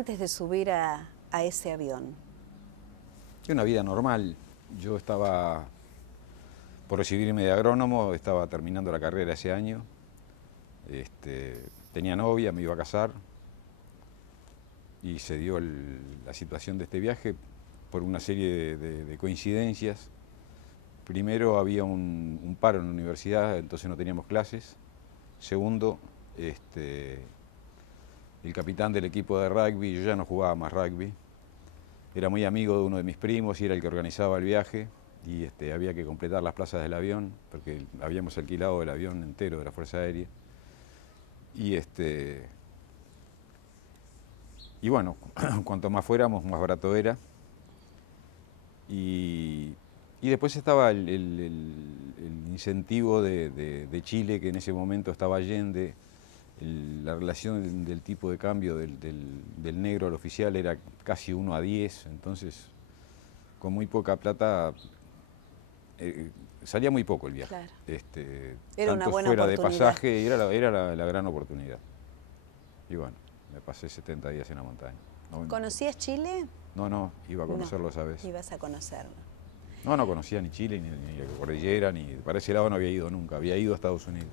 antes de subir a ese avión? Una vida normal. Yo estaba por recibirme de agrónomo, estaba terminando la carrera ese año. Tenía novia, me iba a casar y se dio la situación de este viaje por una serie de coincidencias. Primero había un paro en la universidad, entonces no teníamos clases. Segundo, el capitán del equipo de rugby, yo ya no jugaba más rugby, era muy amigo de uno de mis primos y era el que organizaba el viaje y había que completar las plazas del avión porque habíamos alquilado el avión entero de la Fuerza Aérea. Y bueno, cuanto más fuéramos, más barato era. Y después estaba el incentivo de Chile, que en ese momento estaba Allende. La relación del tipo de cambio del negro al oficial era casi 1 a 10, entonces con muy poca plata salía muy poco el viaje. Claro. Era una Tanto buena fuera de oportunidad. pasaje, era la gran oportunidad. Y bueno, me pasé 70 días en la montaña. ¿Conocías Chile? No, iba a conocerlo esa vez. Ibas a conocerlo. No conocía ni Chile, ni la cordillera, ni para ese lado no había ido nunca, había ido a Estados Unidos.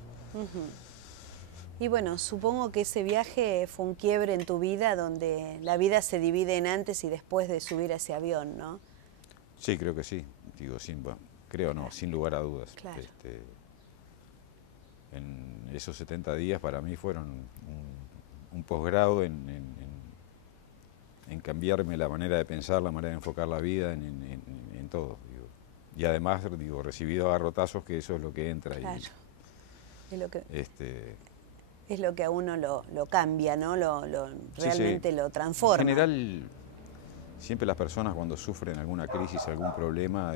Y bueno, supongo que ese viaje fue un quiebre en tu vida donde la vida se divide en antes y después de subir a ese avión, ¿no? Sí, creo que sí. Digo, sin lugar a dudas. Claro. En esos 70 días para mí fueron un posgrado en cambiarme la manera de pensar, la manera de enfocar la vida, en todo. Digo. Y además, recibido agarrotazos, que eso es lo que entra. Claro. Y, es lo que a uno lo cambia, ¿no? Realmente sí. lo transforma. En general, siempre las personas cuando sufren alguna crisis, algún problema,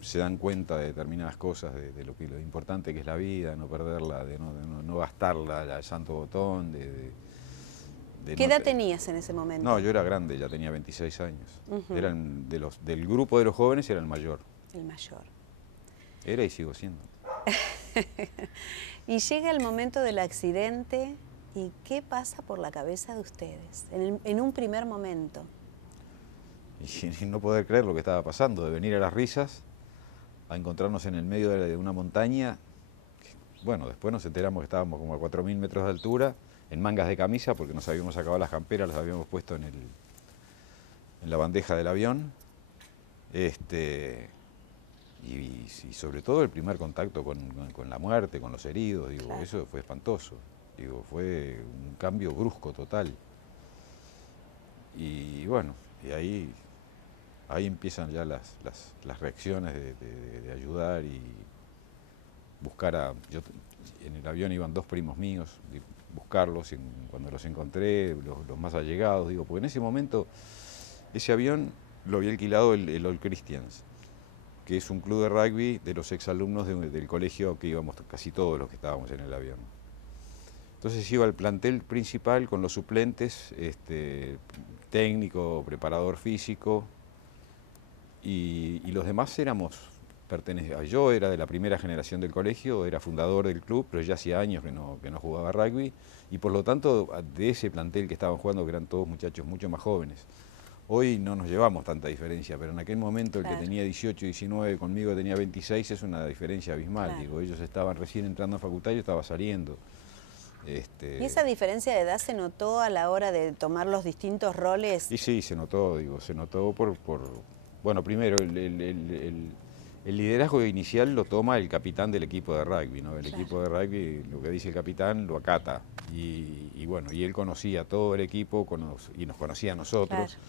se dan cuenta de determinadas cosas, de lo importante que es la vida, no perderla, de no gastarla al santo botón. ¿Qué edad tenías en ese momento? No, yo era grande, ya tenía 26 años. Del grupo de los jóvenes era el mayor. El mayor. Era y sigo siendo. Y llega el momento del accidente, ¿y qué pasa por la cabeza de ustedes en un primer momento? Y no poder creer lo que estaba pasando, de venir a las risas, a encontrarnos en el medio de una montaña. Bueno, después nos enteramos que estábamos como a 4.000 metros de altura, en mangas de camisa, porque nos habíamos sacado las camperas, las habíamos puesto en la bandeja del avión. Y sobre todo el primer contacto con la muerte, con los heridos, Claro. Eso fue espantoso. Fue un cambio brusco total. Y bueno, y ahí empiezan ya las reacciones de ayudar y buscar en el avión iban 2 primos míos, buscarlos, cuando los encontré, los más allegados, porque en ese momento ese avión lo había alquilado el All Christians, que es un club de rugby de los exalumnos del colegio que íbamos casi todos los que estábamos en el avión. Entonces iba al plantel principal con los suplentes, técnico, preparador físico, y los demás yo era de la primera generación del colegio, era fundador del club, pero ya hacía años que no jugaba rugby, y por lo tanto de ese plantel que estaban jugando, que eran todos muchachos mucho más jóvenes. Hoy no nos llevamos tanta diferencia, pero en aquel momento Claro. el que tenía 18, 19, conmigo tenía 26, es una diferencia abismal. Claro. Ellos estaban recién entrando a facultad y yo estaba saliendo. ¿Y esa diferencia de edad se notó a la hora de tomar los distintos roles? Y sí, se notó, bueno, primero, el liderazgo inicial lo toma el capitán del equipo de rugby, ¿no? El Claro. equipo de rugby, lo que dice el capitán, lo acata. Y bueno, y él conocía a todo el equipo y nos conocía a nosotros. Claro.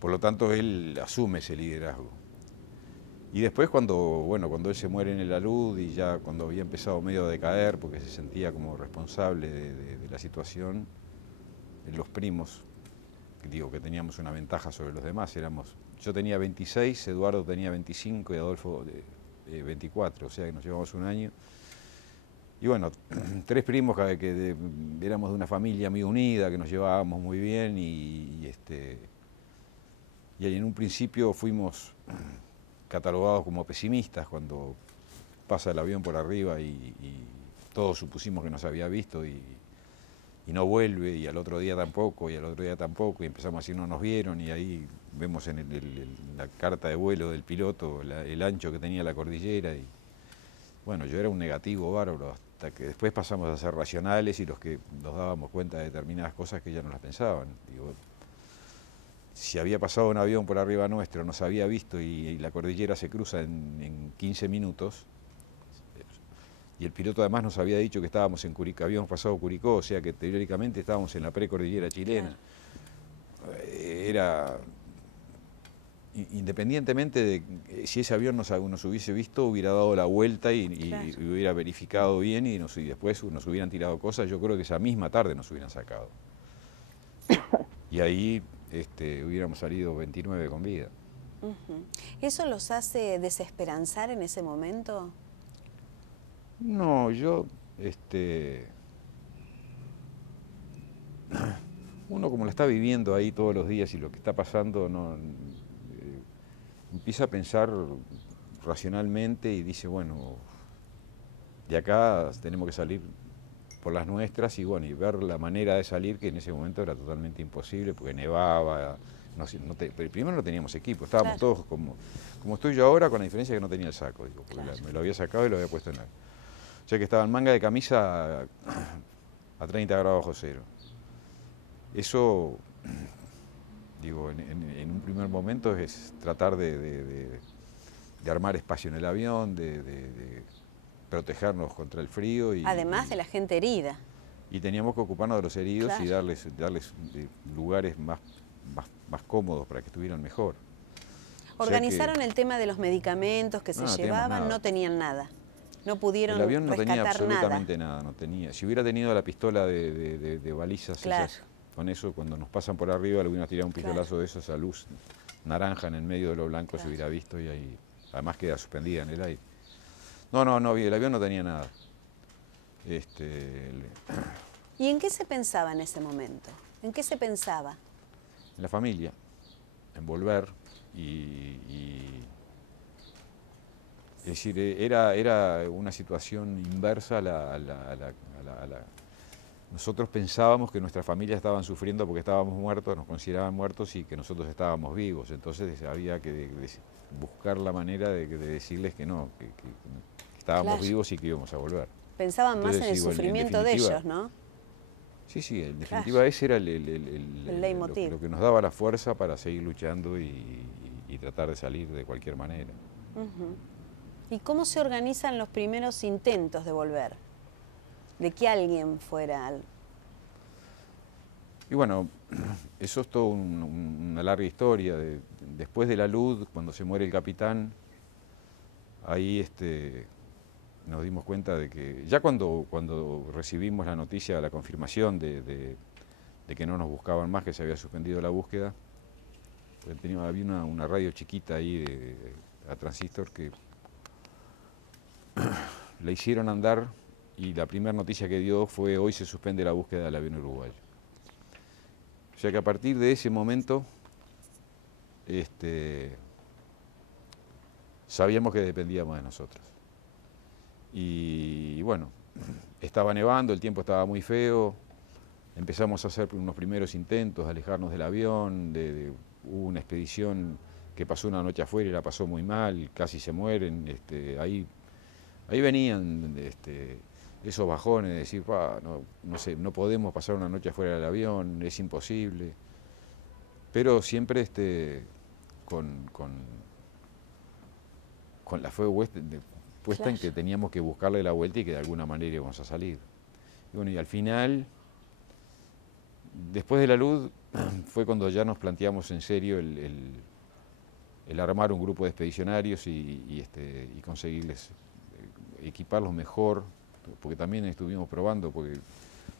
Por lo tanto, él asume ese liderazgo. Y después cuando él se muere en el alud y ya cuando había empezado medio a decaer, porque se sentía como responsable de la situación, los primos, que teníamos una ventaja sobre los demás, yo tenía 26, Eduardo tenía 25 y Adolfo 24, o sea que nos llevamos un año. Y bueno, 3 primos que éramos de una familia muy unida, que nos llevábamos muy bien y en un principio fuimos catalogados como pesimistas cuando pasa el avión por arriba y todos supusimos que nos había visto y y no vuelve, y al otro día tampoco, y al otro día tampoco, y empezamos a decir no nos vieron, y ahí vemos en la carta de vuelo del piloto el ancho que tenía la cordillera, y bueno, yo era un negativo bárbaro, hasta que después pasamos a ser racionales y los que nos dábamos cuenta de determinadas cosas que ya no las pensaban. Digo, si había pasado un avión por arriba nuestro, nos había visto y la cordillera se cruza en 15 minutos, y el piloto además nos había dicho que estábamos en Curicó, habíamos pasado Curicó, o sea que teóricamente estábamos en la precordillera chilena. Claro. Era, independientemente de si ese avión nos hubiese visto, hubiera dado la vuelta y hubiera verificado bien y después nos hubieran tirado cosas, yo creo que esa misma tarde nos hubieran sacado. Y ahí hubiéramos salido 29 con vida. ¿Eso los hace desesperanzar en ese momento? No, yo, uno como lo está viviendo ahí todos los días y lo que está pasando, no, empieza a pensar racionalmente y dice, bueno, de acá tenemos que salir por las nuestras y bueno, y ver la manera de salir, que en ese momento era totalmente imposible porque nevaba, primero no teníamos equipo, estábamos todos como estoy yo ahora, con la diferencia que no tenía el saco, digo, porque me lo había sacado y lo había puesto en la... O sea que estaba en manga de camisa a 30 grados bajo cero. Eso, digo, en un primer momento es tratar de armar espacio en el avión, de protegernos contra el frío. Además de la gente herida. Y teníamos que ocuparnos de los heridos y darles lugares más cómodos para que estuvieran mejor. ¿Organizaron el tema de los medicamentos que se llevaban? No tenían nada. No pudieron rescatar nada. El avión no tenía absolutamente nada, no tenía. Si hubiera tenido la pistola de balizas, esas, con eso cuando nos pasan por arriba le hubieran tirado un pistolazo de esos a luz naranja en el medio de lo blanco, se hubiera visto y ahí además queda suspendida en el aire. No, el avión no tenía nada. ¿Y en qué se pensaba en ese momento? ¿En qué se pensaba? En la familia, en volver es decir, era una situación inversa a la... Nosotros pensábamos que nuestras familias estaban sufriendo porque estábamos muertos, nos consideraban muertos y que nosotros estábamos vivos. Entonces había que buscar la manera de decirles que no, que estábamos vivos y que íbamos a volver. Pensaban más en el sufrimiento de ellos, ¿no? Sí, en definitiva ese era lo que nos daba la fuerza para seguir luchando y tratar de salir de cualquier manera. ¿Y cómo se organizan los primeros intentos de volver? De que alguien fuera... Y bueno, eso es toda una larga historia. Después de la luz, cuando se muere el capitán, ahí nos dimos cuenta de que, ya cuando recibimos la noticia, la confirmación de que no nos buscaban más, que se había suspendido la búsqueda, había una radio chiquita ahí a transistor que la hicieron andar y la primera noticia que dio fue: hoy se suspende la búsqueda del avión uruguayo. O sea que a partir de ese momento sabíamos que dependíamos de nosotros. Y bueno, estaba nevando, el tiempo estaba muy feo, empezamos a hacer unos primeros intentos de alejarnos del avión, hubo una expedición que pasó una noche afuera y la pasó muy mal, casi se mueren, ahí venían esos bajones de decir, no sé, no podemos pasar una noche afuera del avión, es imposible, pero siempre con la fe puesta en que teníamos que buscarle la vuelta y que de alguna manera íbamos a salir. Y bueno, y al final, después de la luz, fue cuando ya nos planteamos en serio el armar un grupo de expedicionarios y conseguirles equiparlos mejor, porque también estuvimos probando, porque el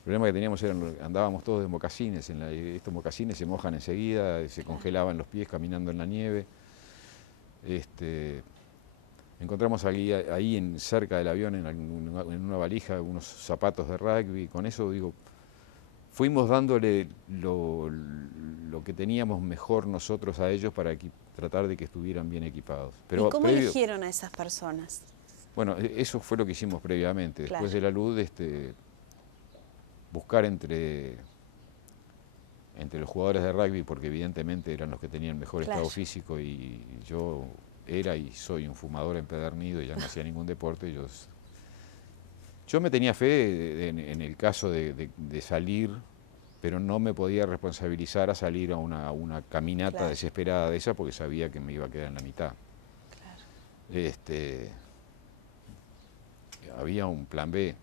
problema que teníamos era que andábamos todos de mocasines, estos mocasines se mojan enseguida, se congelaban los pies caminando en la nieve. Encontramos ahí cerca del avión, en una valija, unos zapatos de rugby. Con eso, digo, fuimos dándole lo que teníamos mejor nosotros a ellos para tratar de que estuvieran bien equipados. Pero, ¿y cómo eligieron a esas personas? Bueno, eso fue lo que hicimos previamente. Después de la luz, buscar entre los jugadores de rugby, porque evidentemente eran los que tenían mejor Claro. estado físico, y yo era y soy un fumador empedernido y ya no hacía ningún deporte. Yo me tenía fe en el caso de salir, pero no me podía responsabilizar a salir a una caminata Claro. desesperada de esa, porque sabía que me iba a quedar en la mitad. Claro. Había un plan B,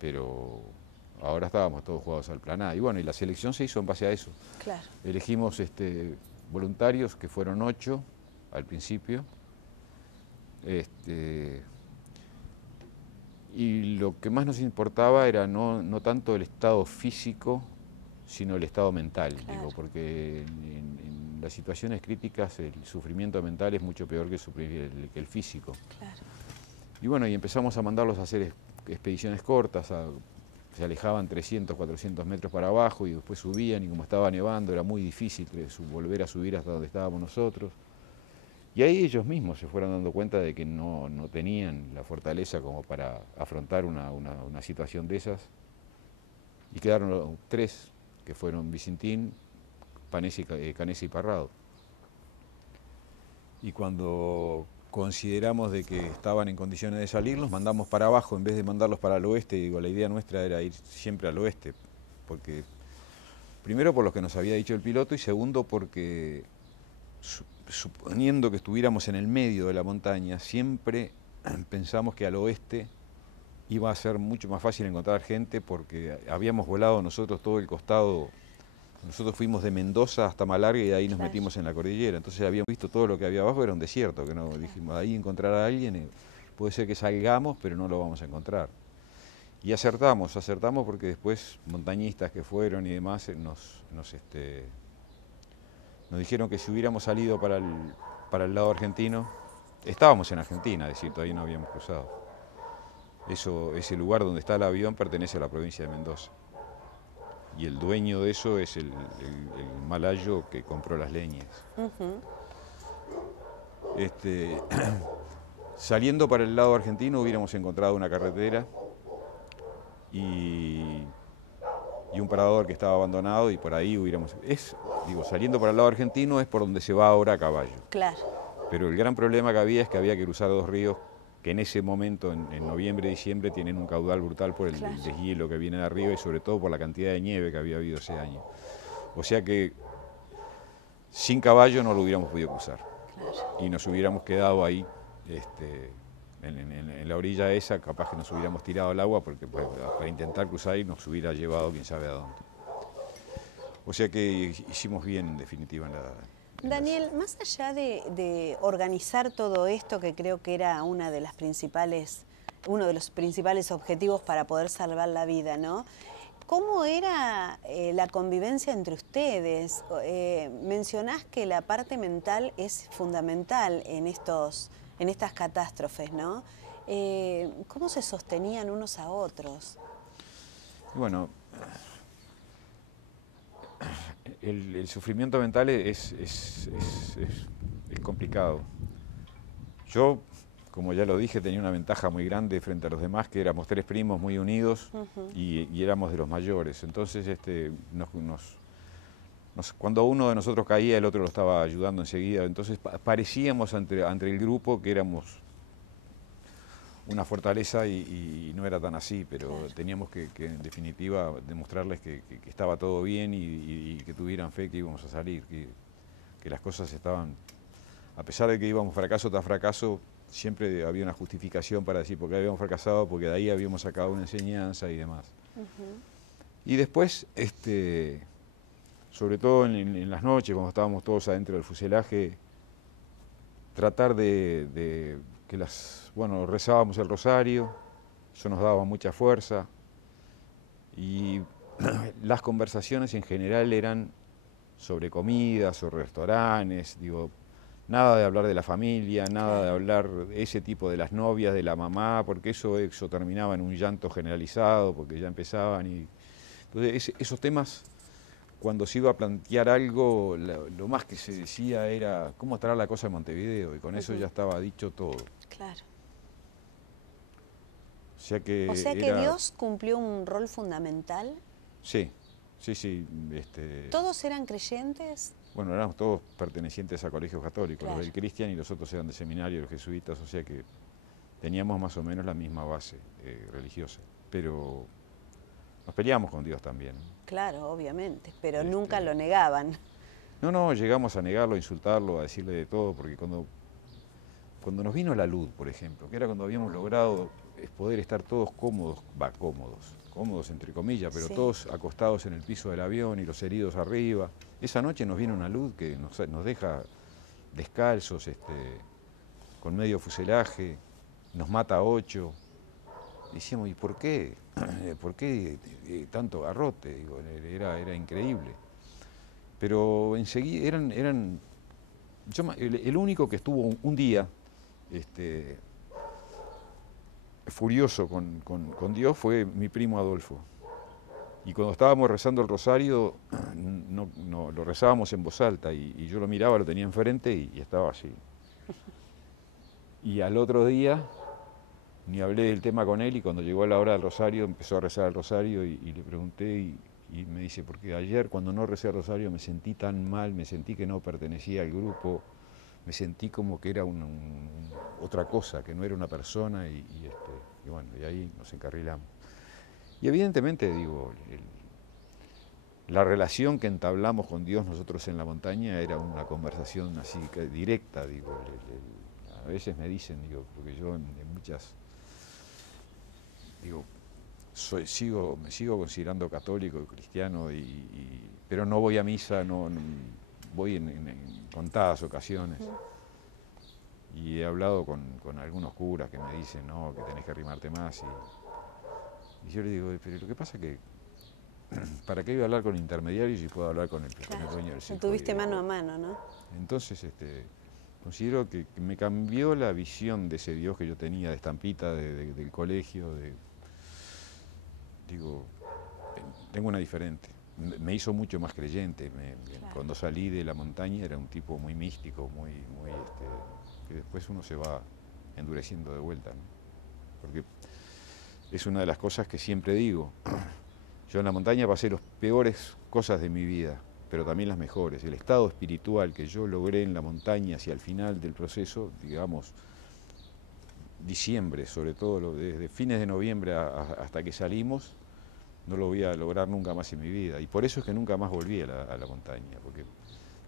pero ahora estábamos todos jugados al plan A. Y bueno, y la selección se hizo en base a eso. Claro. Elegimos voluntarios, que fueron 8 al principio. Y lo que más nos importaba era no tanto el estado físico, sino el estado mental, Claro. digo, porque en las situaciones críticas el sufrimiento mental es mucho peor que que el físico. Claro. Y bueno, y empezamos a mandarlos a hacer expediciones cortas, se alejaban 300, 400 metros para abajo y después subían, y como estaba nevando era muy difícil volver a subir hasta donde estábamos nosotros. Y ahí ellos mismos se fueron dando cuenta de que no tenían la fortaleza como para afrontar una situación de esas. Y quedaron 3, que fueron Vicentín, Canesi y Parrado. Y cuando consideramos de que estaban en condiciones de salir, los mandamos para abajo en vez de mandarlos para el oeste. Digo, la idea nuestra era ir siempre al oeste, porque primero por lo que nos había dicho el piloto, y segundo porque suponiendo que estuviéramos en el medio de la montaña, siempre pensamos que al oeste iba a ser mucho más fácil encontrar gente, porque habíamos volado nosotros todo el costado. Nosotros fuimos de Mendoza hasta Malargüe y de ahí nos metimos en la cordillera. Entonces habíamos visto todo lo que había abajo, era un desierto, que no dijimos, ahí encontrar a alguien, puede ser que salgamos, pero no lo vamos a encontrar. Y acertamos porque después montañistas que fueron y demás nos dijeron que si hubiéramos salido para el lado argentino, estábamos en Argentina, es decir, todavía no habíamos cruzado. Ese lugar donde está el avión pertenece a la provincia de Mendoza. Y el dueño de eso es el malayo que compró las leñas. Saliendo para el lado argentino hubiéramos encontrado una carretera y un parador que estaba abandonado, y por ahí hubiéramos... saliendo para el lado argentino es por donde se va ahora a caballo. Claro. Pero el gran problema que había es que había que cruzar 2 ríos que en ese momento, en noviembre y diciembre, tienen un caudal brutal por el deshielo que viene de arriba y sobre todo por la cantidad de nieve que había habido ese año. O sea que sin caballo no lo hubiéramos podido cruzar. Claro. Y nos hubiéramos quedado ahí en la orilla esa, capaz que nos hubiéramos tirado al agua, porque para intentar cruzar y nos hubiera llevado quién sabe a dónde. O sea que hicimos bien, en definitiva, Daniel, más allá de organizar todo esto, que creo que era uno de los principales objetivos para poder salvar la vida, ¿no? ¿Cómo era la convivencia entre ustedes? Mencionás que la parte mental es fundamental en estas catástrofes, ¿no? ¿Cómo se sostenían unos a otros? Bueno, el sufrimiento mental es complicado. Yo, como ya lo dije, tenía una ventaja muy grande frente a los demás, que éramos 3 primos muy unidos y éramos de los mayores. Entonces, cuando uno de nosotros caía, el otro lo estaba ayudando enseguida. Entonces, parecíamos ante el grupo que éramos una fortaleza y no era tan así, pero teníamos que en definitiva demostrarles que estaba todo bien y que tuvieran fe que íbamos a salir, que las cosas estaban, a pesar de que íbamos fracaso tras fracaso, siempre había una justificación para decir por qué habíamos fracasado, porque de ahí habíamos sacado una enseñanza y demás. Y después, sobre todo en las noches, cuando estábamos todos adentro del fuselaje, tratar de que rezábamos el rosario, eso nos daba mucha fuerza, y las conversaciones en general eran sobre comida, sobre restaurantes, nada de hablar de la familia, nada de hablar de ese tipo de las novias, de la mamá, porque eso terminaba en un llanto generalizado, porque ya empezaban. Entonces esos temas, cuando se iba a plantear algo, lo más que se decía era cómo estará la cosa en Montevideo, y con eso ya estaba dicho todo. Claro. sea que O sea que Dios cumplió un rol fundamental. Sí, sí. ¿Todos eran creyentes? Bueno, éramos todos pertenecientes a colegios católicos, Claro. los del Cristian y los otros eran de seminario, los jesuitas, o sea que teníamos más o menos la misma base religiosa. Pero nos peleamos con Dios también. Claro, obviamente, pero nunca lo negaban. No, llegamos a negarlo, a insultarlo, a decirle de todo, porque cuando nos vino la luz, por ejemplo, que era cuando habíamos logrado poder estar todos cómodos entre comillas, pero Sí. todos acostados en el piso del avión y los heridos arriba. Esa noche nos vino una luz que nos deja descalzos, con medio fuselaje, nos mata a 8. Decíamos, ¿y por qué? ¿Por qué tanto garrote? Digo, era increíble. Pero enseguida el único que estuvo un día furioso con Dios fue mi primo Adolfo. Y cuando estábamos rezando el rosario, no, lo rezábamos en voz alta y yo lo miraba, lo tenía enfrente y estaba así. Y al otro día ni hablé del tema con él y cuando llegó la hora del rosario empezó a rezar el rosario y le pregunté y me dice, porque ayer cuando no recé el rosario me sentí tan mal, me sentí que no pertenecía al grupo, me sentí como que era otra cosa, que no era una persona y bueno, y ahí nos encarrilamos. Y evidentemente, digo, la relación que entablamos con Dios nosotros en la montaña era una conversación así directa, digo. A veces me dicen, digo, porque yo en muchas, digo, me sigo considerando católico y cristiano, pero no voy a misa, voy en contadas ocasiones. Y he hablado con algunos curas que me dicen, no, que tenés que arrimarte más. Y yo le digo, pero lo que pasa es que, ¿para qué iba a hablar con intermediarios si puedo hablar con el dueño del circo? Tuviste mano a mano, ¿no? Entonces, considero que me cambió la visión de ese Dios que yo tenía de estampita del colegio. Digo, tengo una diferente. Me hizo mucho más creyente. Claro. Cuando salí de la montaña era un tipo muy místico, que después uno se va endureciendo de vuelta, ¿no? Porque es una de las cosas que siempre digo. Yo en la montaña pasé las peores cosas de mi vida, pero también las mejores. El estado espiritual que yo logré en la montaña hacia el final del proceso, digamos, diciembre, sobre todo desde fines de noviembre hasta que salimos, no lo voy a lograr nunca más en mi vida. Y por eso es que nunca más volví a la montaña, porque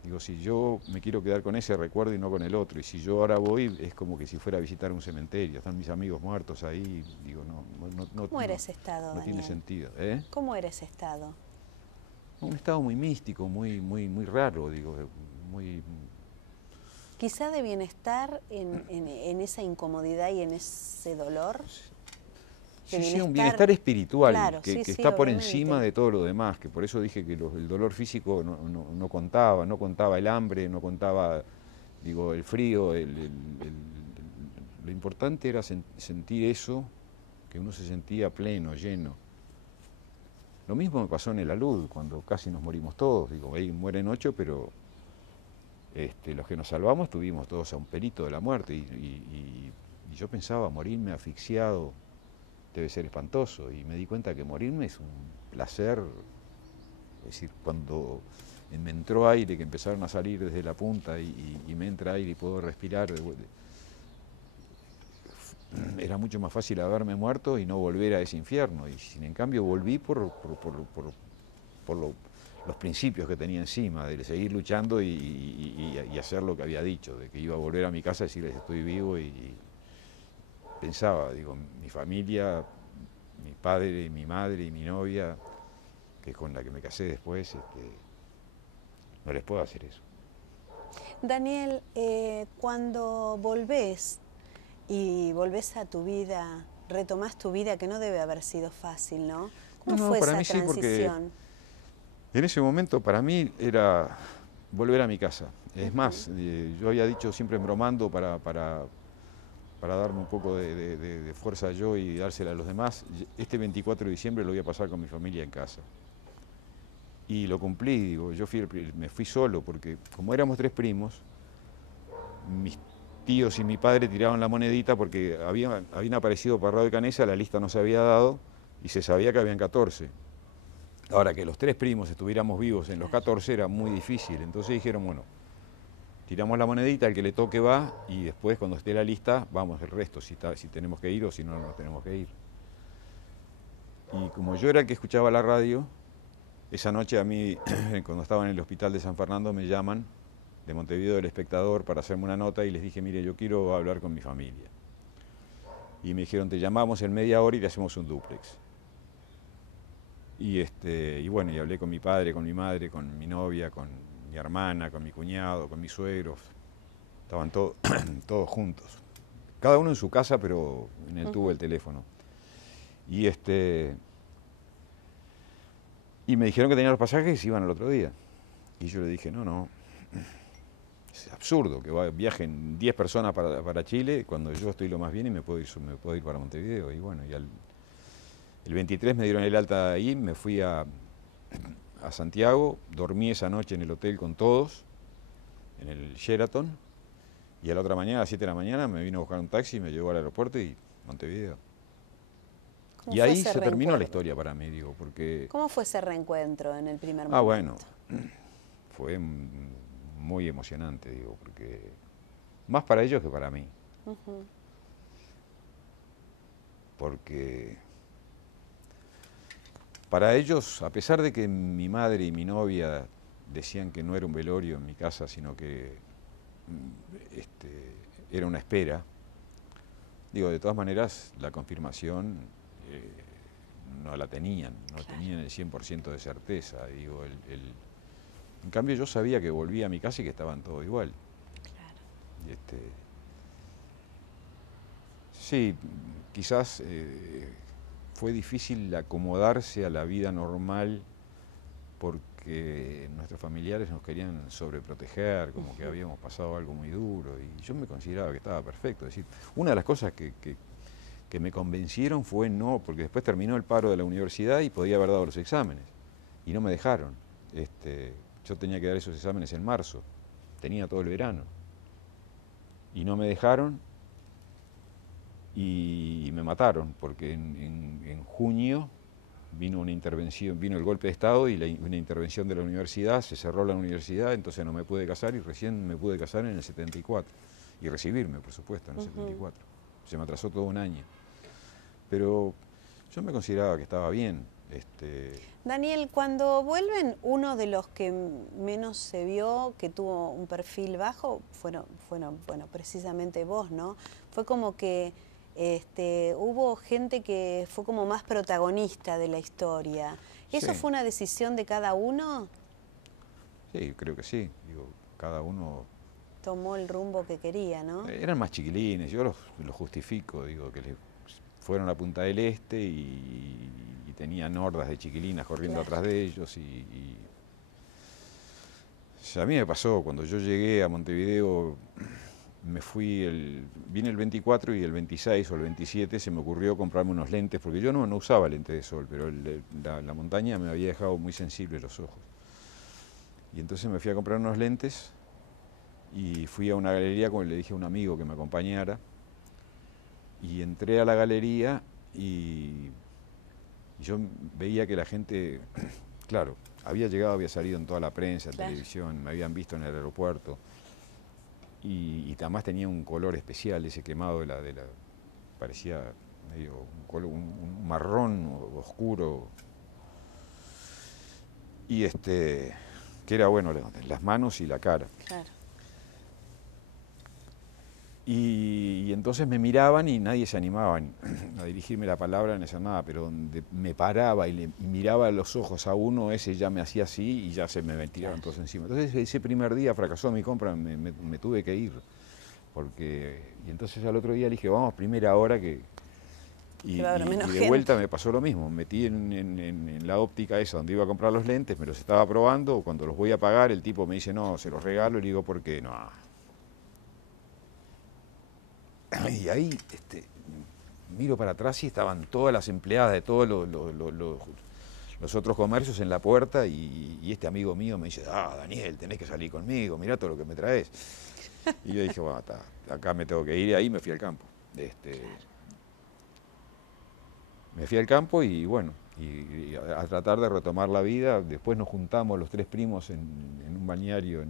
digo, si yo me quiero quedar con ese recuerdo y no con el otro, y si yo ahora voy, es como que si fuera a visitar un cementerio, están mis amigos muertos ahí, digo, no. ¿Cómo era ese estado, No tiene Daniel? sentido. ¿Cómo era ese estado? Un estado muy místico, muy raro, digo, muy... Quizá de bienestar en esa incomodidad y en ese dolor. Sí, un bienestar espiritual, claro, que sí, está por obviamente. encima de todo lo demás, que por eso dije que el dolor físico no contaba el hambre, no contaba, digo, el frío, lo importante era sentir eso, que uno se sentía pleno, lleno. Lo mismo me pasó en el alud, cuando casi nos morimos todos, digo, ahí mueren 8, pero los que nos salvamos estuvimos todos a un pelito de la muerte y yo pensaba, morirme asfixiado debe ser espantoso, y me di cuenta que morirme es un placer. Es decir, cuando me entró aire, que empezaron a salir desde la punta y me entra aire y puedo respirar, era mucho más fácil haberme muerto y no volver a ese infierno, y sin en cambio volví por los principios que tenía encima, de seguir luchando y hacer lo que había dicho, de que iba a volver a mi casa y decirles estoy vivo, y pensaba, digo, mi familia, mi padre, mi madre y mi novia, que es con la que me casé después, no les puedo hacer eso. Daniel, cuando volvés y volvés a tu vida, retomás tu vida, que no debe haber sido fácil, ¿no? ¿Cómo fue para esa mí sí, transición? En ese momento para mí era volver a mi casa. Es más, yo había dicho siempre bromando para darme un poco de fuerza yo y dársela a los demás, este 24 de diciembre lo voy a pasar con mi familia en casa. Y lo cumplí, digo, me fui solo, porque como éramos 3 primos, tíos y mi padre tiraban la monedita porque habían aparecido Parrado de Canesa, la lista no se había dado y se sabía que habían 14. Ahora, que los 3 primos estuviéramos vivos en los 14 era muy difícil, entonces dijeron, bueno, tiramos la monedita, el que le toque va y después cuando esté la lista vamos el resto, si tenemos que ir o si no nos tenemos que ir. Y como yo era el que escuchaba la radio, esa noche a mí, cuando estaba en el hospital de San Fernando, me llaman de Montevideo del Espectador para hacerme una nota y les dije, mire, yo quiero hablar con mi familia. Y me dijeron, te llamamos en media hora y te hacemos un dúplex. Y bueno, y hablé con mi padre, con mi madre, con mi novia, con mi hermana, con mi cuñado, con mis suegros. Estaban todos juntos. Cada uno en su casa, pero en el tubo del teléfono. Y me dijeron que tenían los pasajes y se iban al otro día. Y yo le dije, no, es absurdo que viajen 10 personas para Chile cuando yo estoy lo más bien y me puedo ir para Montevideo. Y bueno, el 23 me dieron el alta ahí, me fui a Santiago, dormí esa noche en el hotel con todos, en el Sheraton, y a la otra mañana, a las 7 de la mañana, me vino a buscar un taxi, me llevó al aeropuerto y Montevideo. Y ahí se terminó la historia para mí, digo, porque... ¿Cómo fue ese reencuentro en el primer momento? Ah, bueno, fue muy emocionante, digo, porque más para ellos que para mí. Porque para ellos, a pesar de que mi madre y mi novia decían que no era un velorio en mi casa, sino que era una espera, digo, de todas maneras, la confirmación no la tenían, no tenían el 100% de certeza. Digo, en cambio yo sabía que volvía a mi casa y que estaban todos igual. Claro. Sí, quizás fue difícil acomodarse a la vida normal porque nuestros familiares nos querían sobreproteger, como que habíamos pasado algo muy duro, y yo me consideraba que estaba perfecto. Es decir, una de las cosas que me convencieron fue no, porque después terminó el paro de la universidad y podía haber dado los exámenes, y no me dejaron. Yo tenía que dar esos exámenes en marzo, tenía todo el verano, y no me dejaron, y me mataron, porque en junio vino una intervención, vino el golpe de Estado y una intervención de la universidad, se cerró la universidad, entonces no me pude casar y recién me pude casar en el 74, y recibirme, por supuesto, en el 74. Se me atrasó todo un año. Pero yo me consideraba que estaba bien. Daniel, cuando vuelven, uno de los que menos se vio, que tuvo un perfil bajo, fueron bueno, precisamente vos, ¿no? Fue como que hubo gente que fue como más protagonista de la historia. ¿Eso fue una decisión de cada uno? Sí, creo que sí. Digo, cada uno tomó el rumbo que quería, ¿no? Eran más chiquilines, yo los justifico, digo, que fueron a Punta del Este y tenían hordas de chiquilinas corriendo atrás de ellos. A mí me pasó, cuando yo llegué a Montevideo, vine el 24 y el 26 o el 27 se me ocurrió comprarme unos lentes, porque yo no usaba lentes de sol, pero la montaña me había dejado muy sensible los ojos. Y entonces me fui a comprar unos lentes y fui a una galería, como le dije a un amigo que me acompañara, y entré a la galería y yo veía que la gente, claro, había salido en toda la prensa, en televisión, me habían visto en el aeropuerto, y además tenía un color especial, ese quemado parecía medio un marrón oscuro, y que era, bueno, las manos y la cara. Claro. Y entonces me miraban y nadie se animaba a dirigirme la palabra ni a hacer nada, pero donde me paraba y miraba a los ojos a uno, ese ya me hacía así y ya se me tiraban todos encima. Entonces ese primer día fracasó mi compra, me tuve que ir. Y entonces al otro día le dije, vamos primera hora y de vuelta me pasó lo mismo. Me metí en la óptica esa donde iba a comprar los lentes, me los estaba probando, cuando los voy a pagar el tipo me dice, no, se los regalo, y le digo, ¿por qué? No. Y ahí miro para atrás y estaban todas las empleadas de todos los otros comercios en la puerta y este amigo mío me dice, Daniel, tenés que salir conmigo, mirá todo lo que me traes. Y yo dije, bueno, acá me tengo que ir, y ahí me fui al campo. Me fui al campo y bueno, y a tratar de retomar la vida. Después nos juntamos los tres primos en un balneario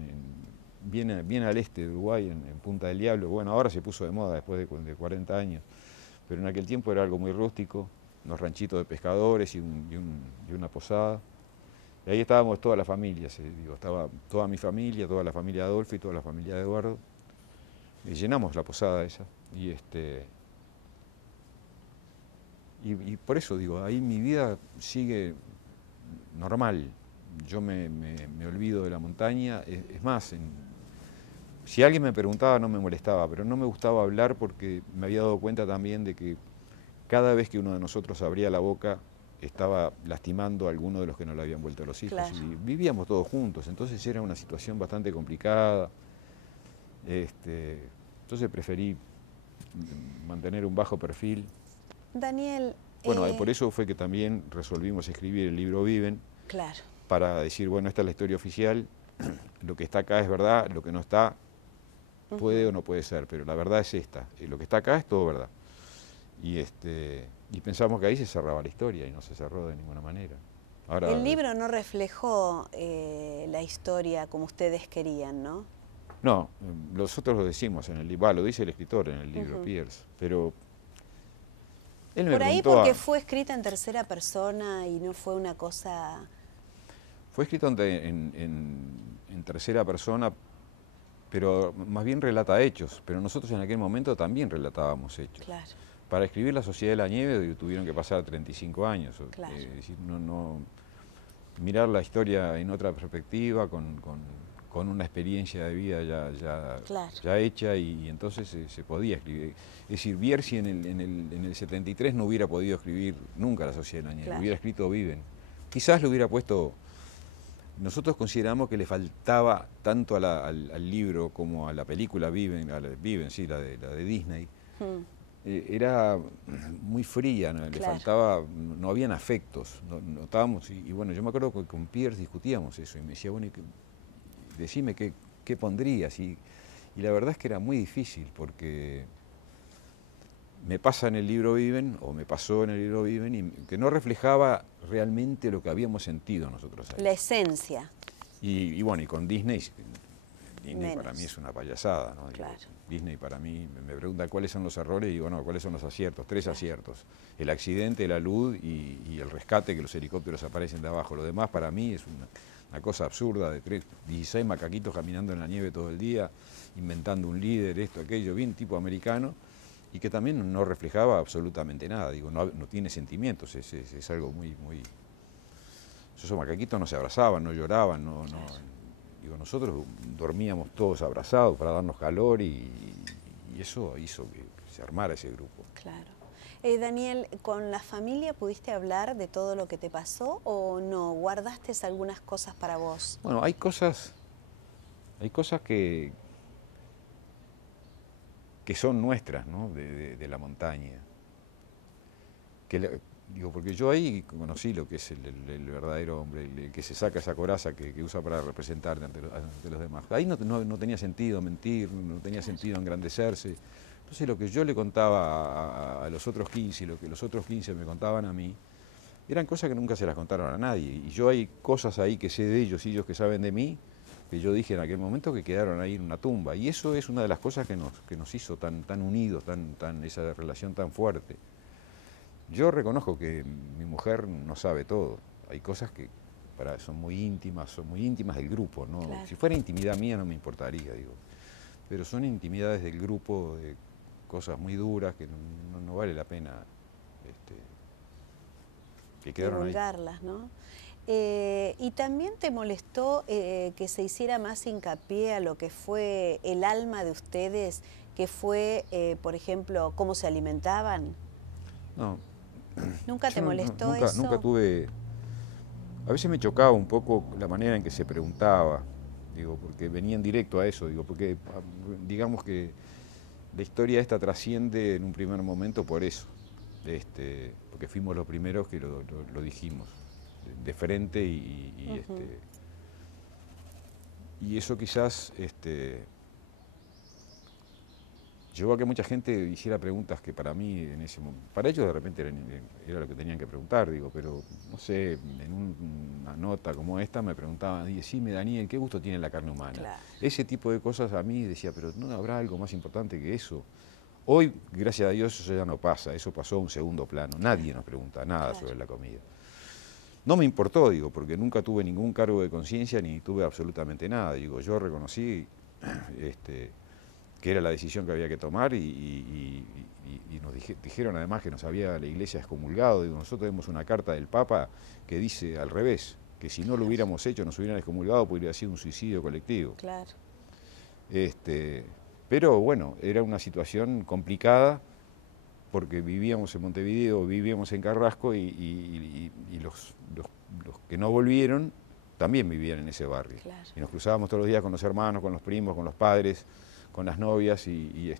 bien al este de Uruguay, en Punta del Diablo. Bueno, ahora se puso de moda después de 40 años, pero en aquel tiempo era algo muy rústico, unos ranchitos de pescadores y una posada. Y ahí estábamos toda la familia, estaba toda mi familia, toda la familia de Adolfo y toda la familia de Eduardo. Y llenamos la posada esa. Y por eso digo, ahí mi vida sigue normal. Yo me olvido de la montaña. Es más, si alguien me preguntaba no me molestaba, pero no me gustaba hablar porque me había dado cuenta también de que cada vez que uno de nosotros abría la boca estaba lastimando a alguno de los que no le habían vuelto los hijos. Claro. Y vivíamos todos juntos, entonces era una situación bastante complicada. Entonces preferí mantener un bajo perfil. Daniel... Bueno, por eso fue que también resolvimos escribir el libro Viven. Claro. Para decir, bueno, esta es la historia oficial, lo que está acá es verdad, lo que no está puede o no puede ser, pero la verdad es esta, y lo que está acá es todo verdad. Y pensamos que ahí se cerraba la historia y no se cerró de ninguna manera. Ahora, el libro no reflejó la historia como ustedes querían, ¿no? No, nosotros lo decimos en el libro, lo dice el escritor en el libro, Pierce, pero él me por ahí preguntó porque fue escrita en tercera persona y no fue una cosa... Fue escrito en tercera persona, pero más bien relata hechos, pero nosotros en aquel momento también relatábamos hechos. Claro. Para escribir La Sociedad de la Nieve tuvieron que pasar 35 años. Claro. Es decir, mirar la historia en otra perspectiva, con una experiencia de vida ya hecha, y entonces se podía escribir. Es decir, Bierzi en el 73 no hubiera podido escribir nunca La Sociedad de la Nieve, hubiera escrito Viven. Quizás le hubiera puesto... Nosotros consideramos que le faltaba tanto al libro como a la película Viven, sí, la de Disney. Era muy fría, ¿no? Le faltaba, no habían afectos, notábamos, y bueno, yo me acuerdo que con Pierce discutíamos eso, y me decía, bueno, decime qué pondrías, y la verdad es que era muy difícil, porque me pasa en el libro Viven, o me pasó en el libro Viven, y que no reflejaba realmente lo que habíamos sentido nosotros ahí. La esencia. Y bueno, y con Disney para mí es una payasada, ¿no? Claro. Disney para mí, me pregunta cuáles son los errores, y digo, no, cuáles son los aciertos, 3 aciertos. El accidente, la luz y el rescate, que los helicópteros aparecen de abajo. Lo demás para mí es una cosa absurda de 16 macaquitos caminando en la nieve todo el día, inventando un líder, esto, aquello, bien tipo americano, y que también no reflejaba absolutamente nada. Digo, no tiene sentimientos, es algo muy... Esos macaquitos no se abrazaban, no lloraban, Digo, nosotros dormíamos todos abrazados para darnos calor, y eso hizo que se armara ese grupo. Claro. Daniel, ¿con la familia pudiste hablar de todo lo que te pasó o no? ¿Guardaste algunas cosas para vos? Bueno, hay cosas que son nuestras, ¿no? de la montaña. Digo, porque yo ahí conocí lo que es el verdadero hombre, el que se saca esa coraza que usa para representar ante los demás. Ahí no tenía sentido mentir, no tenía sentido engrandecerse. Entonces lo que yo le contaba a los otros 15 y lo que los otros 15 me contaban a mí, eran cosas que nunca se las contaron a nadie. Y yo hay cosas ahí que sé de ellos y ellos que saben de mí, que yo dije en aquel momento que quedaron ahí en una tumba. Y eso es una de las cosas que nos hizo tan unidos, esa relación tan fuerte. Yo reconozco que mi mujer no sabe todo. Hay cosas que son muy íntimas del grupo, ¿no? Claro. Si fuera intimidad mía no me importaría, digo. Pero son intimidades del grupo, de cosas muy duras que no vale la pena que quedaron divulgarlas, ahí. ¿No? Y también te molestó que se hiciera más hincapié a lo que fue el alma de ustedes, que fue, por ejemplo, cómo se alimentaban. No. ¿Nunca te molestó eso? Nunca tuve... A veces me chocaba un poco la manera en que se preguntaba, digo, porque venían directo a eso, digo, porque digamos que la historia esta trasciende en un primer momento por eso, porque fuimos los primeros que lo dijimos. de frente y eso quizás llevó a que mucha gente hiciera preguntas que para mí, para ellos de repente era lo que tenían que preguntar, digo, pero no sé, en una nota como esta me preguntaban, decime Daniel, ¿qué gusto tiene la carne humana? Claro. Ese tipo de cosas a mí decía, pero ¿no habrá algo más importante que eso? Hoy, gracias a Dios, eso ya no pasa, eso pasó a un segundo plano, nadie nos pregunta nada sobre la comida. No me importó, digo, porque nunca tuve ningún cargo de conciencia ni tuve absolutamente nada, digo, yo reconocí que era la decisión que había que tomar y nos dijeron además que la iglesia excomulgado, digo, nosotros tenemos una carta del Papa que dice al revés, que si no lo hubiéramos hecho, nos hubieran excomulgado, podría haber sido un suicidio colectivo. Claro. Pero bueno, era una situación complicada porque vivíamos en Montevideo, vivíamos en Carrasco y los que no volvieron también vivían en ese barrio. Claro. Y nos cruzábamos todos los días con los hermanos, con los primos, con los padres, con las novias y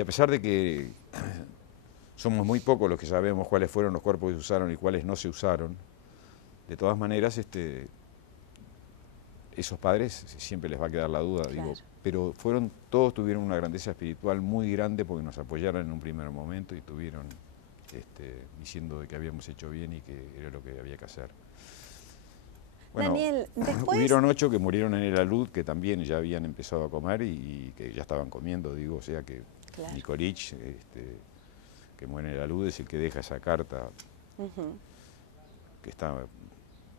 a pesar de que somos muy pocos los que sabemos cuáles fueron los cuerpos que se usaron y cuáles no se usaron, de todas maneras esos padres siempre les va a quedar la duda, claro. digo, pero todos tuvieron una grandeza espiritual muy grande porque nos apoyaron en un primer momento y estuvieron diciendo de que habíamos hecho bien y que era lo que había que hacer. Bueno, Daniel, después... hubieron 8 que murieron en el alud, que también ya habían empezado a comer y que ya estaban comiendo, digo, o sea que claro. Nicolich, que muere en el alud, es el que deja esa carta que está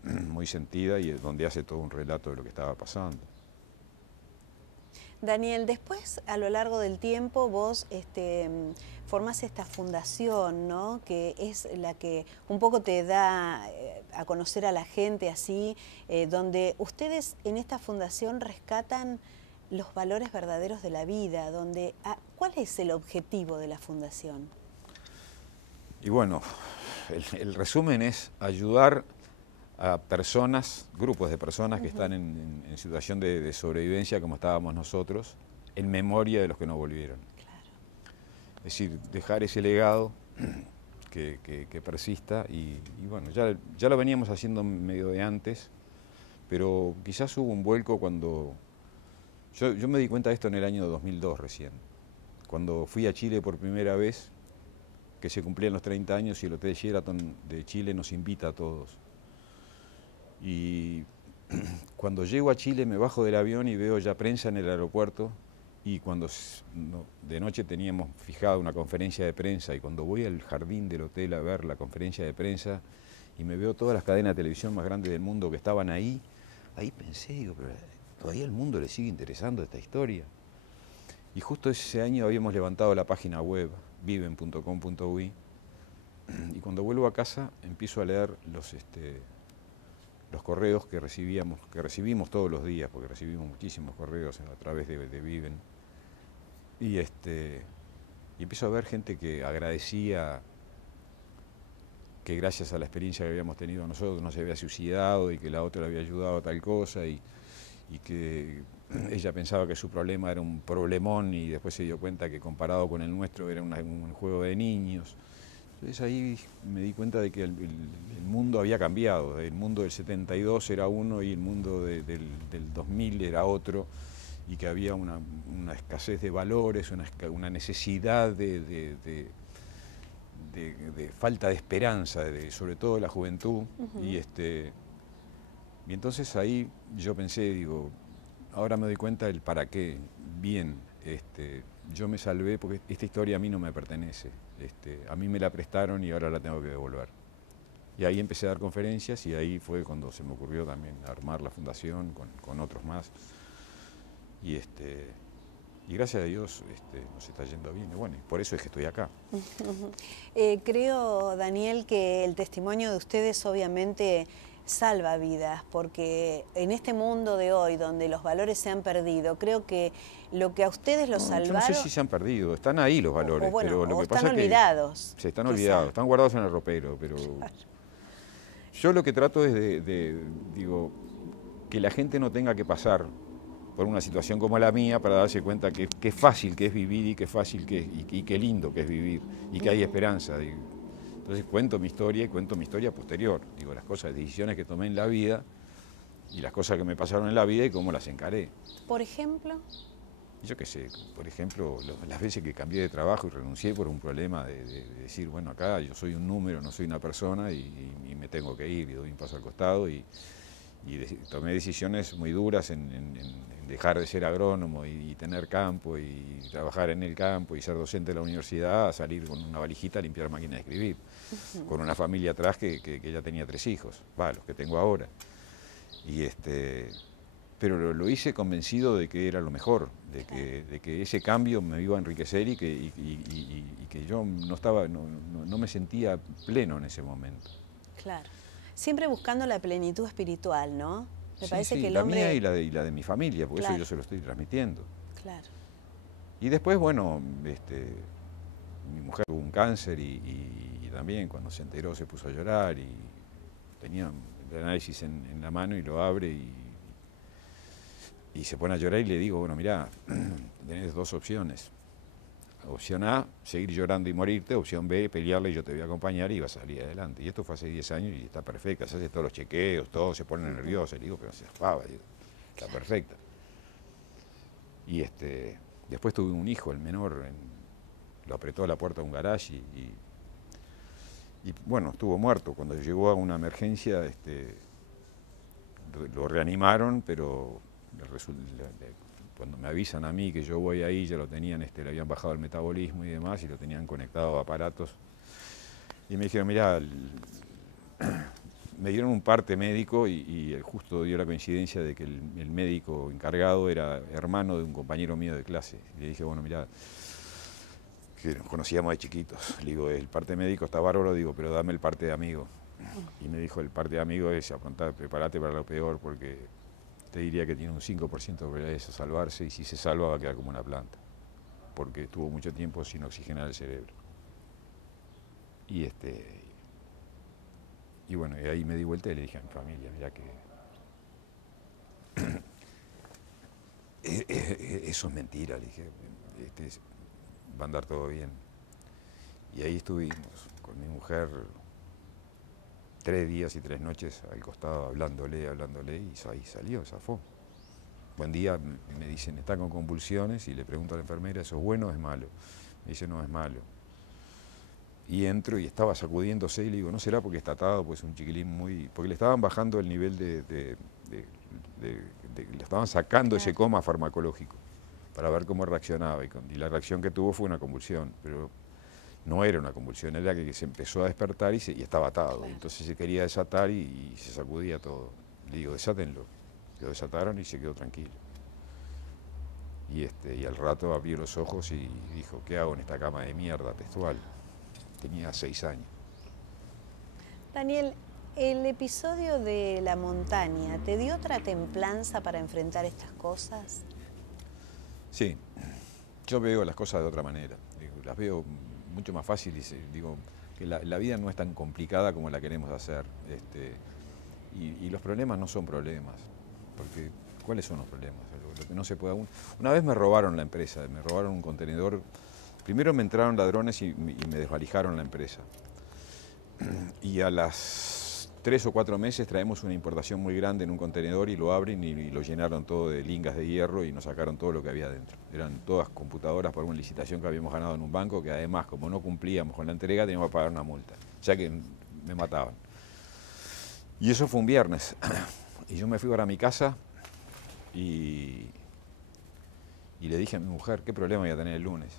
muy sentida y donde hace todo un relato de lo que estaba pasando. Daniel, después, a lo largo del tiempo, vos formás esta fundación, ¿no? Que es la que un poco te da a conocer a la gente así, donde ustedes en esta fundación rescatan los valores verdaderos de la vida, ¿cuál es el objetivo de la fundación? Y bueno, el resumen es ayudar a personas, grupos de personas que están en situación de sobrevivencia como estábamos nosotros, en memoria de los que no volvieron. Claro. Es decir, dejar ese legado que persista y bueno, ya lo veníamos haciendo medio de antes, pero quizás hubo un vuelco cuando... Yo me di cuenta de esto en el año 2002 recién, cuando fui a Chile por primera vez, que se cumplían los 30 años y el Hotel Sheraton de Chile nos invita a todos. Y cuando llego a Chile me bajo del avión y veo ya prensa en el aeropuerto y cuando de noche teníamos fijada una conferencia de prensa y cuando voy al jardín del hotel a ver la conferencia de prensa y me veo todas las cadenas de televisión más grandes del mundo que estaban ahí pensé, digo, pero todavía al mundo le sigue interesando esta historia. Y justo ese año habíamos levantado la página web viven.com.uy y cuando vuelvo a casa empiezo a leer los correos que recibimos todos los días, porque recibimos muchísimos correos a través de Viven, y empiezo a ver gente que agradecía que gracias a la experiencia que habíamos tenido nosotros no se había suicidado y que la otra le había ayudado a tal cosa y que ella pensaba que su problema era un problemón y después se dio cuenta que comparado con el nuestro era un juego de niños. Entonces ahí me di cuenta de que el mundo había cambiado, el mundo del 72 era uno y el mundo del 2000 era otro, y que había una escasez de valores, una necesidad de falta de esperanza, sobre todo de la juventud. Y entonces ahí yo pensé, digo, ahora me doy cuenta del para qué, bien, yo me salvé porque esta historia a mí no me pertenece. A mí me la prestaron y ahora la tengo que devolver. Y ahí empecé a dar conferencias y ahí fue cuando se me ocurrió también armar la fundación con otros más. Y gracias a Dios nos está yendo bien. Y bueno, por eso es que estoy acá. Creo, Daniel, que el testimonio de ustedes obviamente salva vidas, porque en este mundo de hoy, donde los valores se han perdido, creo que lo que a ustedes los salvaron... Yo no sé si se han perdido, están ahí los valores, pero lo que pasa es que... olvidados. Sí, están olvidados, están guardados en el ropero, pero... Claro. Yo lo que trato es digo, que la gente no tenga que pasar por una situación como la mía para darse cuenta que fácil que es vivir y que fácil que es, y qué lindo que es vivir y que hay esperanza. Digo. Entonces cuento mi historia y cuento mi historia posterior. Digo, las cosas, decisiones que tomé en la vida y las cosas que me pasaron en la vida y cómo las encaré. Por ejemplo. Yo qué sé, por ejemplo, las veces que cambié de trabajo y renuncié por un problema de decir, bueno, acá yo soy un número, no soy una persona y me tengo que ir y doy un paso al costado y tomé decisiones muy duras en dejar de ser agrónomo y tener campo y trabajar en el campo y ser docente de la universidad, a salir con una valijita a limpiar máquinas de escribir, con una familia atrás que ya tenía 3 hijos, los que tengo ahora. Pero lo hice convencido de que era lo mejor, de que ese cambio me iba a enriquecer y que yo no me sentía pleno en ese momento. Claro. Siempre buscando la plenitud espiritual, ¿no? Me parece que el la hombre... mía y la de mi familia, porque eso yo se lo estoy transmitiendo. Claro. Y después, bueno, mi mujer tuvo un cáncer y también cuando se enteró se puso a llorar y tenía el análisis en la mano y lo abre y se pone a llorar y le digo, bueno, mirá, tenés 2 opciones. Opción A, seguir llorando y morirte. Opción B, pelearle y yo te voy a acompañar y vas a salir adelante. Y esto fue hace 10 años y está perfecta. Se hace todos los chequeos, todos se ponen nerviosos. Le digo, pero se pava, está perfecta. Y después tuve un hijo, el menor, lo apretó a la puerta de un garage y bueno, estuvo muerto. Cuando llegó a una emergencia, lo reanimaron, pero cuando me avisan a mí que yo voy ahí, ya lo tenían, le habían bajado el metabolismo y demás, y lo tenían conectado a aparatos. Y me dijeron, mirá, me dieron un parte médico y justo dio la coincidencia de que el médico encargado era hermano de un compañero mío de clase. Y le dije, bueno, mirá, que nos conocíamos de chiquitos. Le digo, el parte médico está bárbaro, digo, pero dame el parte de amigo. Y me dijo, el parte de amigo es afrontar, prepárate para lo peor, porque te diría que tiene un 5% de probabilidades de salvarse y si se salva va a quedar como una planta, porque estuvo mucho tiempo sin oxigenar el cerebro. Y bueno, y ahí me di vuelta y le dije a mi familia, mirá que eso es mentira, le dije, va a andar todo bien. Y ahí estuvimos con mi mujer 3 días y 3 noches al costado hablándole y ahí salió, zafó. Buen día me dicen, está con convulsiones y le pregunto a la enfermera, ¿eso es bueno o es malo? Me dice, no, es malo. Y entro y estaba sacudiéndose y le digo, ¿no será porque está atado? Pues un chiquilín muy... Porque le estaban bajando el nivel le estaban sacando ese coma farmacológico para ver cómo reaccionaba. Y la reacción que tuvo fue una convulsión, pero no era una convulsión, era que se empezó a despertar y estaba atado. Claro. Entonces se quería desatar y se sacudía todo. Le digo, desátenlo. Lo desataron y se quedó tranquilo. Y al rato abrió los ojos y dijo, ¿qué hago en esta cama de mierda? Textual. Tenía 6 años. Daniel, el episodio de la montaña, ¿te dio otra templanza para enfrentar estas cosas? Sí, yo veo las cosas de otra manera. Las veo mucho más fáciles. Digo que la vida no es tan complicada como la queremos hacer. Y los problemas no son problemas. Porque, ¿cuáles son los problemas? Lo que no se puede... Una vez me robaron la empresa, me robaron un contenedor. Primero me entraron ladrones y me desvalijaron la empresa. Y a las 3 o 4 meses traemos una importación muy grande en un contenedor y lo abren y lo llenaron todo de lingas de hierro y nos sacaron todo lo que había dentro. Eran todas computadoras para una licitación que habíamos ganado en un banco, que además, como no cumplíamos con la entrega, teníamos que pagar una multa, ya que me mataban. Y eso fue un viernes. Y yo me fui para mi casa y le dije a mi mujer, ¿qué problema voy a tener el lunes?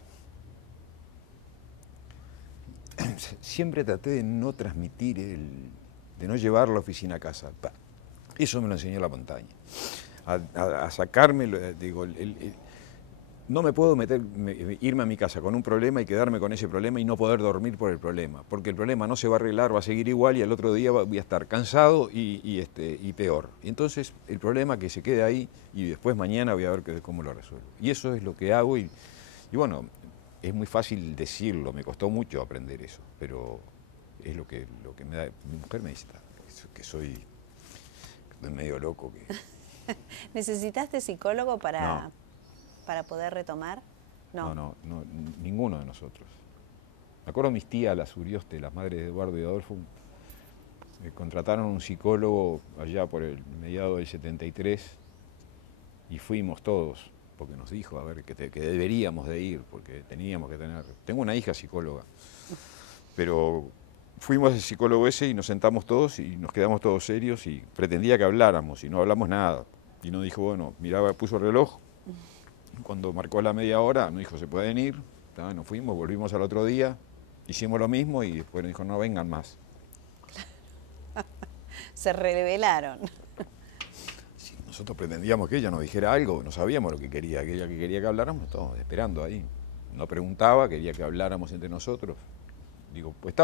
Siempre traté de no transmitir, de no llevar la oficina a casa. Eso me lo enseñó la montaña. A sacarme, digo, no me puedo irme a mi casa con un problema y quedarme con ese problema y no poder dormir por el problema, porque el problema no se va a arreglar, va a seguir igual y al otro día voy a estar cansado y peor. Y entonces el problema que se quede ahí y después mañana voy a ver cómo lo resuelvo. Y eso es lo que hago y bueno, es muy fácil decirlo, me costó mucho aprender eso, pero es lo que me da. Mi mujer me dice que soy medio loco. ¿Necesitaste psicólogo para poder retomar? No, ninguno de nosotros. Me acuerdo mis tías, las Urioste, las madres de Eduardo y Adolfo, contrataron un psicólogo allá por el mediado del 73 y fuimos todos, porque nos dijo, a ver, que deberíamos de ir, porque teníamos que tener... Tengo una hija psicóloga, pero fuimos al psicólogo ese y nos sentamos todos y nos quedamos todos serios y pretendía que habláramos y no hablamos nada. Y nos dijo, bueno, miraba, puso el reloj, cuando marcó la media hora, nos dijo, se pueden ir, nos fuimos, volvimos al otro día, hicimos lo mismo y después nos dijo, no vengan más. Se rebelaron. Sí, nosotros pretendíamos que ella nos dijera algo, no sabíamos lo que quería, que ella que quería que habláramos, estábamos esperando ahí. No preguntaba, quería que habláramos entre nosotros. Digo, pues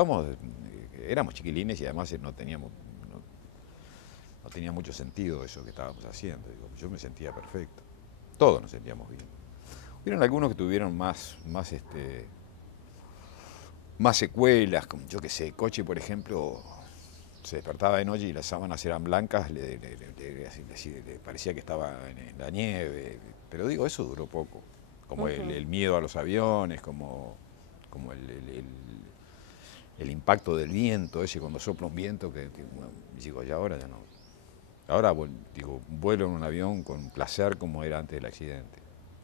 éramos chiquilines y además no tenía mucho sentido eso que estábamos haciendo. Digo, yo me sentía perfecto. Todos nos sentíamos bien. Hubieron algunos que tuvieron más secuelas, como yo que sé, Coche, por ejemplo, se despertaba de noche y las sábanas eran blancas, le parecía que estaba en la nieve, pero digo, eso duró poco, como el miedo a los aviones, como el impacto del viento, ese cuando sopla un viento, bueno, digo, y ahora ya no. Ahora, digo, vuelo en un avión con placer como era antes del accidente.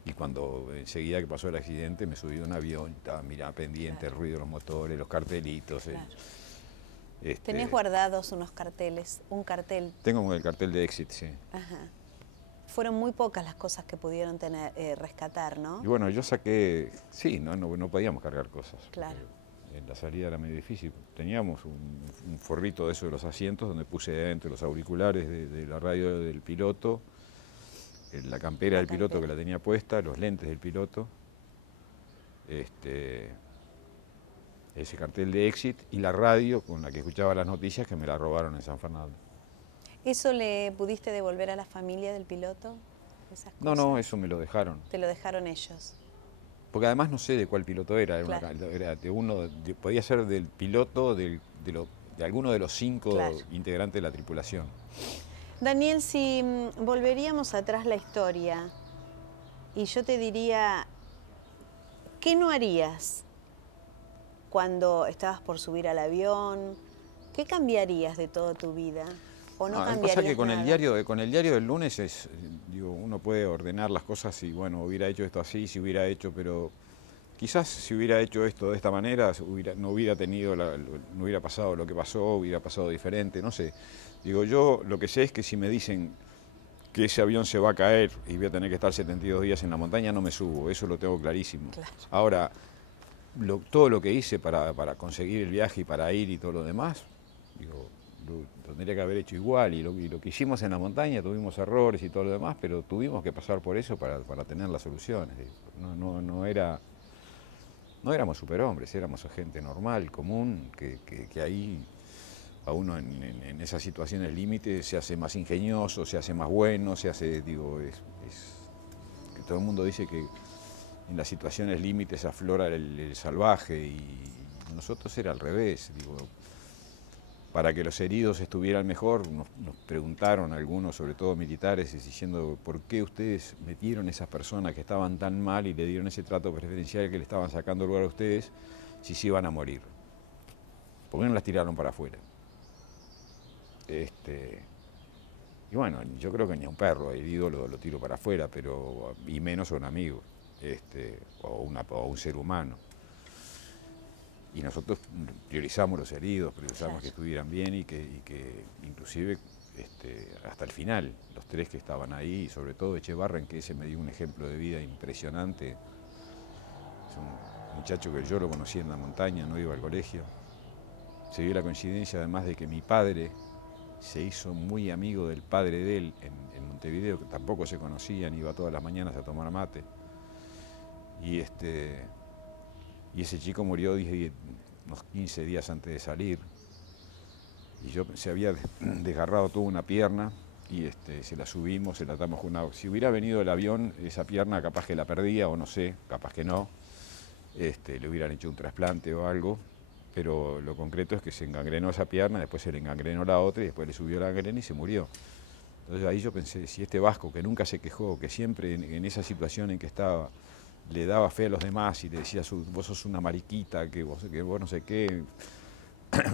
Y cuando enseguida que pasó el accidente me subí a un avión, estaba mirando pendiente, claro, el ruido de los motores, los cartelitos. Claro. ¿Tenés guardados unos carteles? Un cartel. Tengo el cartel de Exit, sí. Ajá. Fueron muy pocas las cosas que pudieron rescatar, ¿no? Y bueno, yo saqué, sí, no podíamos cargar cosas. Claro. En la salida era medio difícil. Teníamos un forrito de eso de los asientos donde puse dentro los auriculares de la radio del piloto, la campera del piloto que la tenía puesta, los lentes del piloto, ese cartel de Exit y la radio con la que escuchaba las noticias que me la robaron en San Fernando. ¿Eso le pudiste devolver a la familia del piloto? Esas cosas? No, eso me lo dejaron. ¿Te lo dejaron ellos? Porque además no sé de cuál piloto era, claro, era de uno, podía ser del piloto de alguno de los 5 claro, integrantes de la tripulación. Daniel, si volveríamos atrás la historia y yo te diría, ¿qué no harías cuando estabas por subir al avión? ¿Qué cambiarías de toda tu vida? ¿O no cambiarías pasa que con nada? Con el diario del lunes uno puede ordenar las cosas y bueno, hubiera hecho esto así, si hubiera hecho, pero quizás si hubiera hecho esto de esta manera, no hubiera pasado lo que pasó, hubiera pasado diferente, no sé. Digo, yo lo que sé es que si me dicen que ese avión se va a caer y voy a tener que estar 72 días en la montaña, no me subo, eso lo tengo clarísimo. Claro. Ahora, todo lo que hice para conseguir el viaje y para ir y todo lo demás, digo, lo tendría que haber hecho igual y lo que hicimos en la montaña, tuvimos errores y todo lo demás, pero tuvimos que pasar por eso para tener las soluciones. No éramos superhombres, éramos gente normal, común, que ahí a uno en esas situaciones límite se hace más ingenioso, se hace más bueno, se hace, digo, que todo el mundo dice que en las situaciones límites aflora el salvaje y nosotros era al revés, digo. Para que los heridos estuvieran mejor, nos preguntaron algunos, sobre todo militares, diciendo por qué ustedes metieron a esas personas que estaban tan mal y le dieron ese trato preferencial que le estaban sacando lugar a ustedes si se iban a morir. ¿Por qué no las tiraron para afuera? Y bueno, yo creo que ni a un perro herido lo tiro para afuera, y menos a un amigo, o un ser humano. Y nosotros priorizamos los heridos, priorizamos claro, que estuvieran bien y que inclusive hasta el final, los 3 que estaban ahí, y sobre todo Echevarren, que ese me dio un ejemplo de vida impresionante. Es un muchacho que yo lo conocí en la montaña, no iba al colegio. Se dio la coincidencia además de que mi padre se hizo muy amigo del padre de él en Montevideo, que tampoco se conocían, iba todas las mañanas a tomar mate. Y ese chico murió unos 15 días antes de salir. Y se había desgarrado toda una pierna y se la subimos, se la atamos con una... Si hubiera venido el avión, esa pierna capaz que la perdía o no sé, capaz que no. Le hubieran hecho un trasplante o algo, pero lo concreto es que se engangrenó esa pierna, después se le engangrenó la otra y después le subió la gangrena y se murió. Entonces ahí yo pensé, si este vasco que nunca se quejó, que siempre en esa situación en que estaba, le daba fe a los demás y le decía, vos sos una mariquita, que vos no sé qué,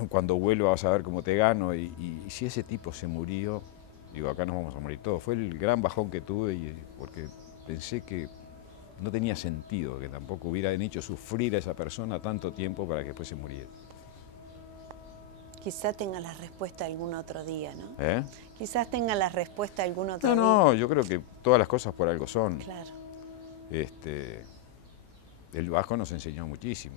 cuando vuelva vas a ver cómo te gano. Y si ese tipo se murió, digo, acá nos vamos a morir todos. Fue el gran bajón que tuve porque pensé que no tenía sentido, que tampoco hubieran hecho sufrir a esa persona tanto tiempo para que después se muriera. Quizá tenga la respuesta algún otro día, ¿no? ¿Eh? Quizás tenga la respuesta algún otro día. No, yo creo que todas las cosas por algo son. Claro. El Vasco nos enseñó muchísimo.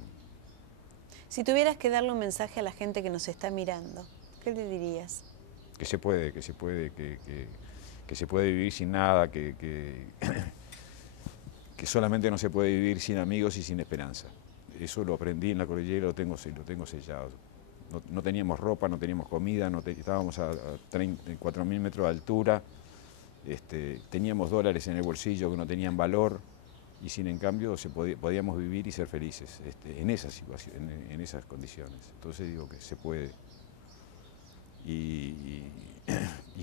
Si tuvieras que darle un mensaje a la gente que nos está mirando, ¿qué le dirías? Que se puede, que se puede vivir sin nada, que solamente no se puede vivir sin amigos y sin esperanza. Eso lo aprendí en la cordillera, lo tengo sellado. No teníamos ropa, no teníamos comida, estábamos a 4.000 metros de altura, teníamos dólares en el bolsillo que no tenían valor y sin en cambio podíamos vivir y ser felices en esa situación, en esas condiciones. Entonces digo que se puede. Y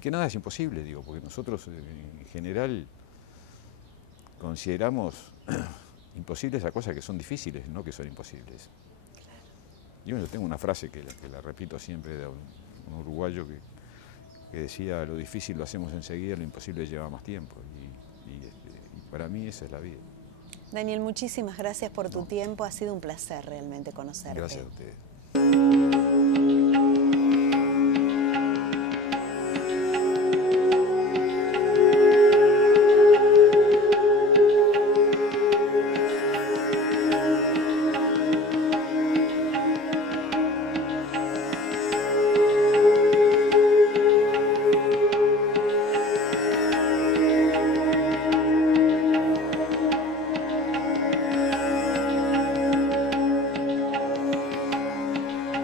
que nada es imposible, digo, porque nosotros en general consideramos imposibles a cosas que son difíciles, no que son imposibles. Yo tengo una frase que la repito siempre de un uruguayo que decía, lo difícil lo hacemos enseguida, lo imposible lleva más tiempo. Y para mí esa es la vida. Daniel, muchísimas gracias por tu tiempo, ha sido un placer realmente conocerte. Gracias a ustedes.